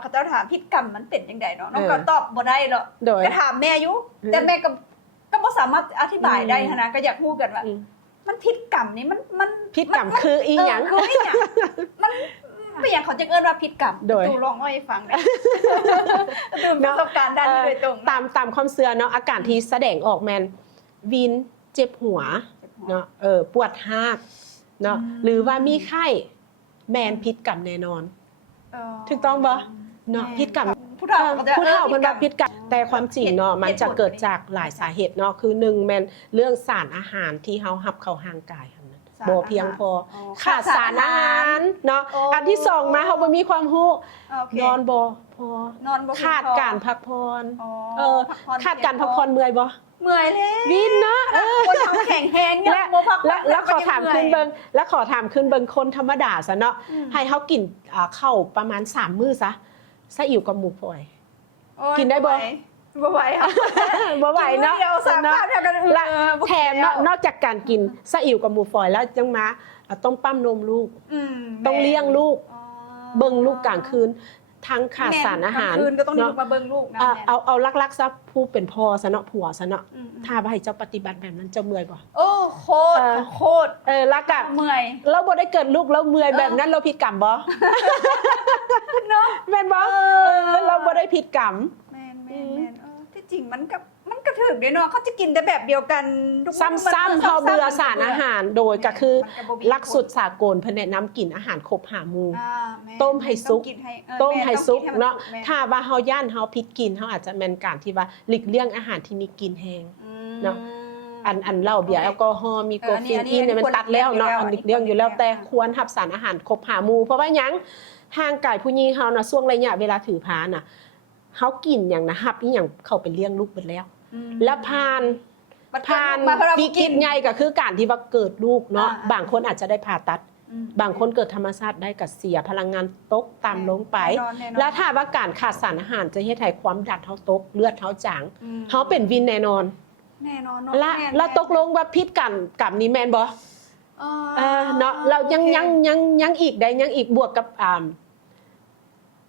เขาจะถามพิษกรรมมันเป็นยังไงเนาะน้องก็ตอบบ่ได้หรอกก็ถามแม่อยู่แต่แม่ก็บ่สามารถอธิบายได้นะก็อยากพูดกันว่ามันพิษกรรมนี่มันพิษกรรมคืออีหยังคืออีหยังมันไม่อย่างเขาจะเอิ้นว่าพิษกรรมตูลองให้ฟังนะดูประสบการณ์ด้านนี้โดยตรงตามความเชื่อเนาะอาการที่แสดงออกแมนวินเจ็บหัวเนาะปวดหากเนาะหรือว่ามีไข้แมนพิษกรรมแน่นอนถูกต้องบ่เนาะพิษกรรมผู้เฒ่าเพิ่นว่าพิษกรรมแต่ความจริงเนาะมันจะเกิดจากหลายสาเหตุเนาะคือ1แม่นเรื่องสารอาหารที่เฮารับเข้าร่างกายบ่เพียงพอขาดสารอาหารเนาะอันที่2มาเฮาบ่มีความรู้นอนบ่พอขาดการพักผ่อนขาดการพักผ่อนเมื่อยบ่เมื่อยเลยวินเนาะคนทำแข็งแรงเนี่ยแล้วขอถามขึ้นเบิ่งคนธรรมดาซะเนาะให้เฮากินข้าวประมาณ3มื้อซะซะอิ่วกับหมูฝอยกินได้บ่บ่ไหวค่ะบ่ไหวเนาะแถมนอกจากการกินซะอิ่วกับหมูฝอยแล้วจังมาต้องปั้มนมลูกต้องเลี้ยงลูกเบิ่งลูกกลางคืนทั้งขาดสารอาหารคืนก็ต้องมีลูกมาเบิ่งลูกนะเอาลักๆซะผู้เป็นพ่อซะเนาะผัวซะเนาะถ้าว่าให้เจ้าปฏิบัติแบบนั้นเจ้าเมื่อยบ่โอ้โคตรลักอะเมื่อยเราบ่ได้เกิดลูกแล้วเมื่อยแบบนั้นเราผิดกรรมบ่เนาะแม่นบ่เราบ่ได้ผิดกรรมแม่นที่จริงมันก็ถึกเด้เนาะเขาจะกินแต่แบบเดียวกันซ้ำๆเฮาเบื่อสารอาหารโดยก็คือหลักสูตรสากลเพิ่นแนะนำกินอาหารครบ5หมู่ต้มให้สุกเนาะถ้าว่าเฮาย่านเฮาผิดกินเฮาอาจจะแม่นการที่ว่าหลีกเลี่ยงอาหารที่มีกลิ่นแห้งเนาะอันเหล้าเบียร์แอลกอฮอล์มีโกฟีนเนี่ยมันตัดแล้วเนาะอันหลีกเลี่ยงอยู่แล้วแต่ควรรับสารอาหารครบ5หมู่เพราะว่าหยังห่างกายผู้หญิงเฮาน่ะช่วงระยะเวลาถือพาน่ะเฮากินหยังนะรับอีหยังเข้าไปเลี้ยงลูกเบิดแล้วแล้วผ่านวิกฤตใหญ่ก็คือการที่ว่าเกิดลูกเนาะบางคนอาจจะได้ผ่าตัดบางคนเกิดธรรมชาติได้กับเสียพลังงานตกต่ำลงไปแล้วถ้าว่าการขาดสารอาหารจะเฮ็ดให้ความดันเฮาตกเลือดเฮาจางเฮาเป็นวินแน่นอนแล้วตกลงว่าพิษกับนี้แม่นบ่เนาะเรายังอีกได้ยังอีกบวกกับ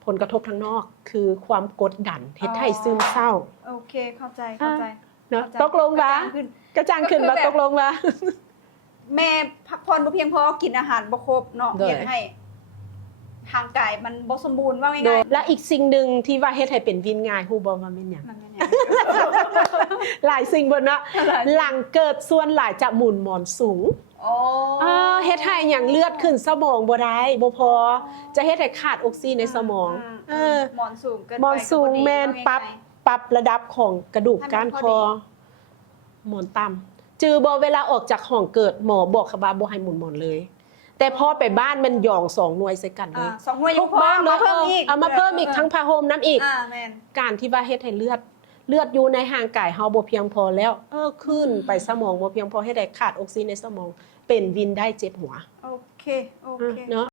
ผลกระทบทางนอกคือความกดดันเฮ็ดให้ซึมเศร้าโอเคเข้าใจเนาะตกลงว่ากระจ่างขึ้นว่าตกลงว่าแม่พักผ่อนบ่เพียงพอกินอาหารบ่ครบเนาะเฮ็ดให้ร่างกายมันบ่สมบูรณ์ว่าง่ายๆและอีกสิ่งนึงที่ว่าเฮ็ดให้เป็นวินง่ายฮู้บ่ว่าแม่นหยังหลายสิ่งบ่เนาะหลังเกิดส่วนหลายจะหมุนหมอนสูงเฮ็ดให้หยังเลือดขึ้นสมองบ่ได้บ่พอจะเฮ็ดให้ขาดออกซิเจนในสมองหมอนสูงเกินไปหมอนสูงแม่นปรับระดับของกระดูกก้านคอหมอนต่ำจือบ่เวลาออกจากห้องเกิดหมอบอกค่ะว่าบ่ให้หมุนหมอนเลยแต่พอไปบ้านมันหย่อง2หน่วยใส่กันเลย2หน่วยทุกบ้านมาเพิ่มอีกเอามาเพิ่มอีกทั้งผ้าห่มน้ำอีกการที่ว่าเฮ็ดให้เลือดอยู่ในร่างกายเฮาบ่เพียงพอแล้วขึ้นไปสมองบ่เพียงพอให้ได้ขาดออกซิเจนในสมองเป็นวินได้เจ็บหัวโอเคเนาะ